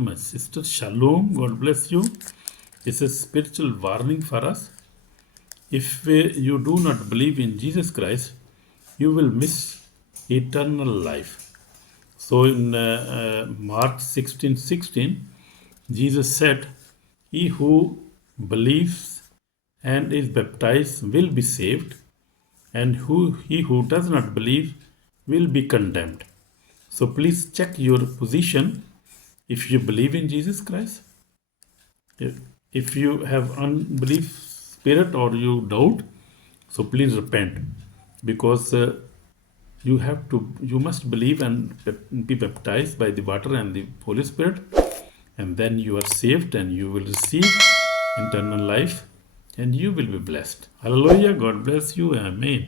My sister, Shalom, God bless you. It's a spiritual warning for us. If you do not believe in Jesus Christ, you will miss eternal life. So in Mark 16:16, Jesus said, "He who believes and is baptized will be saved, and he who does not believe will be condemned." So please check your position if you believe in Jesus Christ. If you have unbelief spirit or you doubt, so please repent, because you must believe and be baptized by the water and the Holy Spirit, and then you are saved and you will receive eternal life and you will be blessed. Hallelujah. God bless you. Amen.